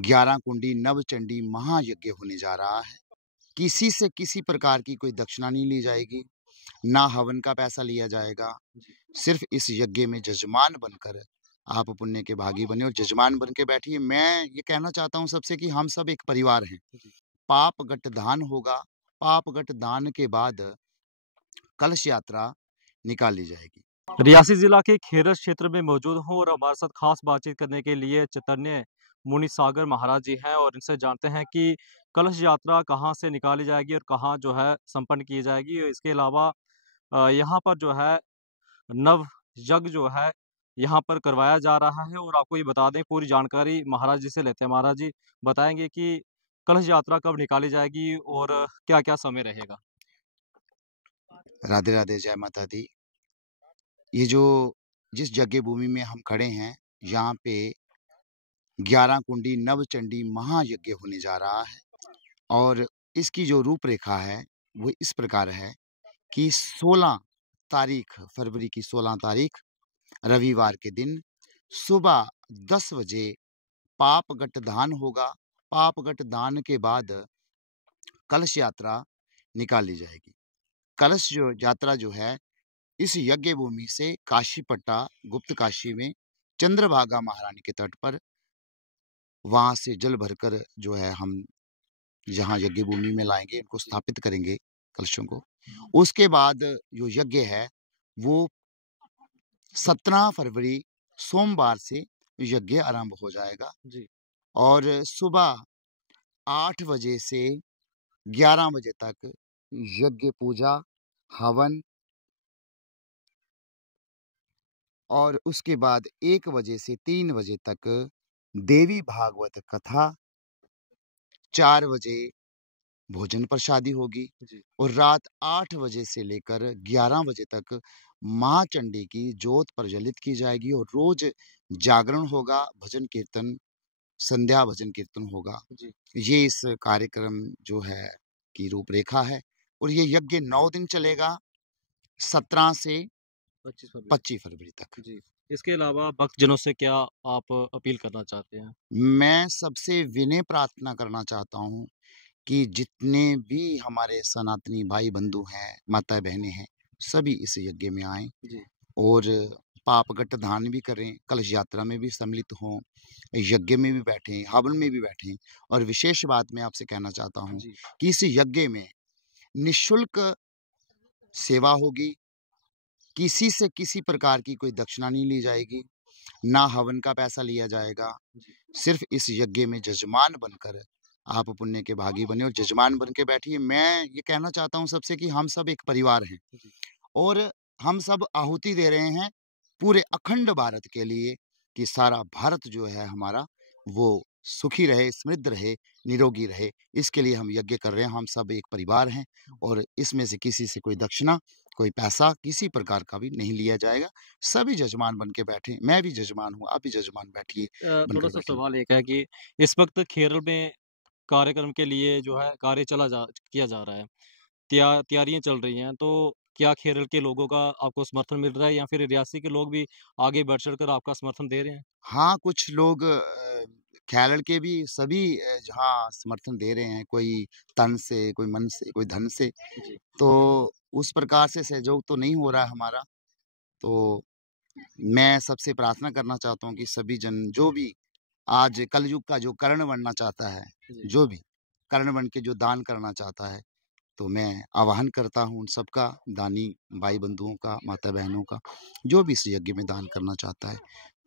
11 कुंडी नवचंडी महायज्ञ होने जा रहा है। किसी से किसी प्रकार की कोई दक्षिणा नहीं ली जाएगी, ना हवन का पैसा लिया जाएगा। सिर्फ इस यज्ञ में जजमान बनकर आप पुण्य के भागी बने और जजमान बन के बैठिए। मैं ये कहना चाहता हूँ सबसे कि हम सब एक परिवार हैं। पाप गट दान होगा, पाप गट दान के बाद कलश यात्रा निकाली जाएगी। रियासी जिला के खेरस क्षेत्र में मौजूद हूँ और हमारे साथ खास बातचीत करने के लिए चैतन्य मुनि सागर महाराज जी हैं और इनसे जानते हैं कि कलश यात्रा कहाँ से निकाली जाएगी और कहाँ जो है संपन्न की जाएगी। इसके अलावा यहाँ पर जो है नव यज्ञ जो है यहाँ पर करवाया जा रहा है और आपको ये बता दें पूरी जानकारी महाराज जी से लेते हैं। महाराज जी बताएंगे कि कलश यात्रा कब निकाली जाएगी और क्या-क्या समय रहेगा। राधे राधे, जय माता दी। ये जो जिस जगह भूमि में हम खड़े हैं, यहाँ पे 11 कुंडी नवचंडी महायज्ञ होने जा रहा है और इसकी जो रूपरेखा है वो इस प्रकार है कि 16 तारीख फरवरी की 16 तारीख रविवार के दिन सुबह 10 बजे पाप गट दान होगा। पाप गट दान के बाद कलश यात्रा निकाली जाएगी। कलश जो यात्रा जो है इस यज्ञ भूमि से काशीपट्टा गुप्त काशी में चंद्रभागा महारानी के तट पर वहां से जल भरकर जो है हम जहाँ यज्ञ भूमि में लाएंगे, इनको स्थापित करेंगे कलशों को। उसके बाद जो यज्ञ है वो 17 फरवरी सोमवार से यज्ञ आरंभ हो जाएगा जी। और सुबह 8 बजे से 11 बजे तक यज्ञ पूजा हवन और उसके बाद 1 बजे से 3 बजे तक देवी भागवत कथा, 4 बजे भोजन प्रसादी होगी जी। और रात 8 बजे से लेकर 11 बजे तक माँ चंडी की जोत प्रज्वलित की जाएगी और रोज जागरण होगा, भजन कीर्तन, संध्या भजन कीर्तन होगा। जी। ये इस कार्यक्रम जो है की रूपरेखा है और ये यज्ञ 9 दिन चलेगा, 17 से 25 फरवरी तक। जी। इसके अलावा भक्तजनों से क्या आप अपील करना चाहते हैं? मैं सबसे विनय प्रार्थना करना चाहता हूँ कि जितने भी हमारे सनातनी भाई बंधु हैं, माता बहनें हैं, सभी इस यज्ञ में आएं जी। और पापगट दान भी करें, कलश यात्रा में भी सम्मिलित हों, यज्ञ में भी बैठें, हवन में भी बैठें। और विशेष बात मैं आपसे कहना चाहता हूँ जी। कि इस यज्ञ में निःशुल्क सेवा होगी, किसी से किसी प्रकार की कोई दक्षिणा नहीं ली जाएगी, ना हवन का पैसा लिया जाएगा। जी। सिर्फ इस यज्ञ में जजमान बनकर आप पुण्य के भागी बने और जजमान बन के बैठिए। मैं ये कहना चाहता हूँ सबसे कि हम सब एक परिवार हैं जी। और हम सब आहुति दे रहे हैं पूरे अखंड भारत के लिए कि सारा भारत जो है हमारा वो सुखी रहे, समृद्ध रहे, निरोगी रहे। इसके लिए हम यज्ञ कर रहे हैं। हम सब एक परिवार हैं और इसमें से किसी से कोई दक्षिणा, कोई पैसा किसी प्रकार का भी नहीं लिया जाएगा। सभी जजमान बन के बैठे। मैं भी जजमान हूँ, आप भी जजमान बैठिए, बनकर थोड़ा-सा बैठिए। सवाल एक है कि इस वक़्त केरल में कार्यक्रम के लिए जो है कार्य किया जा रहा है। तैयारियाँ चल रही हैं, तो क्या केरल के लोगों का आपको समर्थन मिल रहा है या फिर रियासी के लोग भी आगे बढ़ चढ़कर आपका समर्थन दे रहे हैं? हाँ, कुछ लोग केरल के भी सभी जहाँ समर्थन दे रहे हैं, कोई तन से, कोई मन से, कोई धन से। जी। तो उस प्रकार से सहयोग तो नहीं हो रहा है हमारा। तो मैं सबसे प्रार्थना करना चाहता हूँ कि सभी जन जो भी आज कलयुग का जो कर्ण बनना चाहता है, जी। जो भी कर्ण बन के जो दान करना चाहता है, तो मैं आह्वान करता हूँ उन सबका, दानी भाई बंधुओं का, माता बहनों का, जो भी इस यज्ञ में दान करना चाहता है,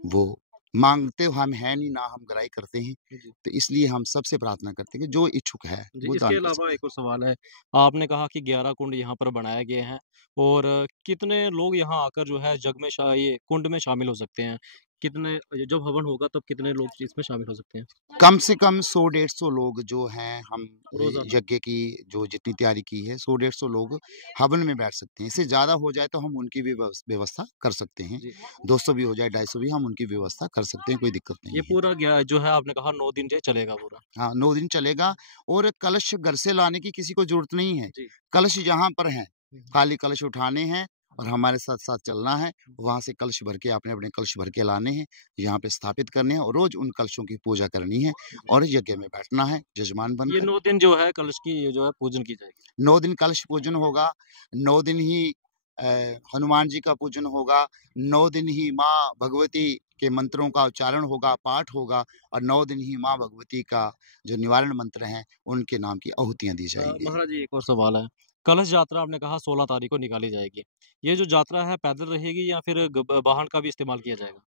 वो मांगते हम हैं नहीं, ना हम ग्राही करते हैं। जी। तो इसलिए हम सबसे प्रार्थना करते हैं कि जो इच्छुक है, जी, वो इसके दान कर अलावा सकता है। एक और सवाल है। आपने कहा कि 11 कुंड यहाँ पर बनाए गए हैं और कितने लोग यहाँ आकर जो है जग में ये कुंड में शामिल हो सकते हैं? कितने जब हवन होगा तब कितने लोग इसमें शामिल हो सकते हैं? कम से कम 100-150 लोग जो हैं, हम रोज़ाना? यज्ञ की जो जितनी तैयारी की है, 100-150 लोग हवन में बैठ सकते हैं। इससे ज़्यादा हो जाए तो हम उनकी भी व्यवस्था कर सकते हैं। जी। 200 भी हो जाए, 250 भी, हम उनकी व्यवस्था कर सकते हैं, कोई दिक्कत ये नहीं है। पूरा जो है आपने कहा 9 दिन जो चलेगा पूरा? हाँ, 9 दिन चलेगा और कलश घर से लाने की किसी को ज़रूरत नहीं है। जी। कलश यहाँ पर हैं, हुँ, हुँ। खाली कलश उठाने हैं और हमारे साथ-साथ चलना है। वहाँ से कलश भर के अपने-अपने कलश भर के लाने हैं, यहाँ पे स्थापित करने हैं और रोज़ उन कलशों की पूजा करनी है जी। और यज्ञ में बैठना है जजमान ये बनकर। 9 दिन जो है कलश की ये जो है पूजन की जाएगी। 9 दिन कलश पूजन होगा, 9 दिन ही अ, हनुमान जी का पूजन होगा, 9 दिन ही माँ भगवती के मंत्रों का उच्चारण होगा, पाठ होगा और 9 दिन ही माँ भगवती का जो निवारण मंत्र हैं, उनके नाम की आहुतियाँ दी जाएँगी। महाराज जी एक और सवाल है। कलश यात्रा आपने कहा 16 तारीख को निकाली जाएगी। ये जो यात्रा है पैदल रहेगी या फिर वाहन का भी इस्तेमाल किया जाएगा?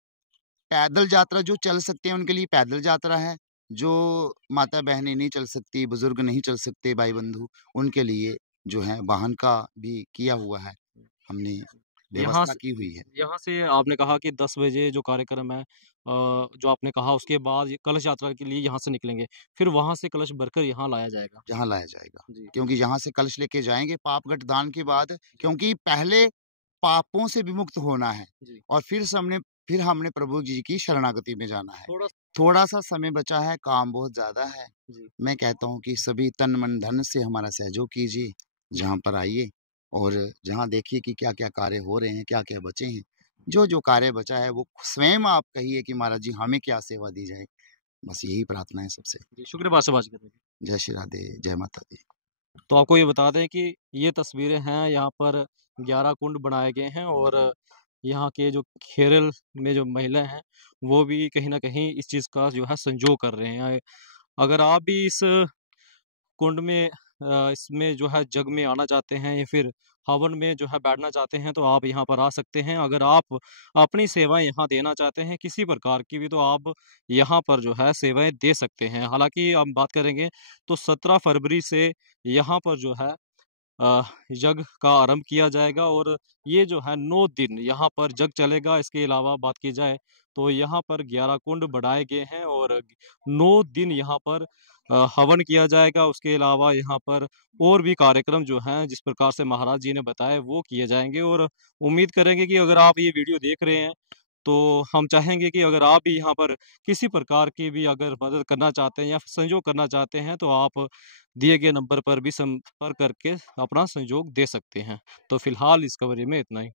पैदल यात्रा जो चल सकते हैं उनके लिए पैदल यात्रा है, जो माता-बहनें नहीं चल सकती, बुज़ुर्ग नहीं चल सकते, भाई-बंधु, उनके लिए जो है वाहन का भी किया हुआ है, हमने यहाँ व्यवस्था से की हुई है। यहाँ से आपने कहा कि 10 बजे जो कार्यक्रम है जो आपने कहा उसके बाद ये कलश यात्रा के लिए यहाँ से निकलेंगे। फिर वहाँ से कलश भरकर यहाँ लाया जाएगा। जहाँ लाया जाएगा। जी, क्योंकि यहाँ से कलश लेके जाएँगे पापगढ़ दान के बाद क्योंकि पहले पापों से विमुक्त होना है जी। और फिर हमने प्रभु जी की शरणागति में जाना है। थोड़ा थोड़ा-सा समय बचा है, काम बहुत ज़्यादा है। जी, मैं कहता हूँ कि सभी तन, मन, धन से हमारा सहयोग कीजिए, जहाँ पर आइए और जहाँ देखिए कि क्या-क्या कार्य हो रहे हैं, क्या-क्या बचे हैं। जो-जो कार्य बचा है वो स्वयं आप कहिए कि महाराज जी हमें क्या सेवा दी जाए। बस यही प्रार्थना है सबसे। जी, शुक्रिया बातचीत करने के लिए। जय श्री राधे, जय माता दी। तो आपको ये बता दें कि ये तस्वीरें हैं यहाँ पर 11 कुंड बनाए गए हैं और यहाँ के जो केरल में जो महिला हैं वो भी कहीं न कहीं इस चीज़ का जो है संजोग कर रहे हैं। अगर आप भी इस कुंड में इसमें जो है जग में आना चाहते हैं या फिर हवन में जो है बैठना चाहते हैं तो आप यहाँ पर आ सकते हैं। अगर आप अपनी सेवाएँ यहाँ देना चाहते हैं किसी प्रकार की भी तो आप यहाँ पर जो है सेवाएँ दे सकते हैं। हालाँकि हम बात करेंगे तो 17 फरवरी से यहाँ पर जो है अ, यज्ञ का आरंभ किया जाएगा और ये जो है 9 दिन यहाँ पर यज्ञ चलेगा। इसके अलावा बात की जाए तो यहाँ पर 11 कुंड बनाए गए हैं और 9 दिन यहाँ पर हवन किया जाएगा। उसके अलावा यहाँ पर और भी कार्यक्रम जो हैं जिस प्रकार से महाराज जी ने बताया वो किए जाएँगे और उम्मीद करेंगे कि अगर आप ये वीडियो देख रहे हैं तो हम चाहेंगे कि अगर आप भी यहाँ पर किसी प्रकार की भी अगर मदद करना चाहते हैं या संजोग करना चाहते हैं तो आप दिए गए नंबर पर भी संपर्क करके अपना सहयोग दे सकते हैं। तो फिलहाल इस कवरेज में इतना ही।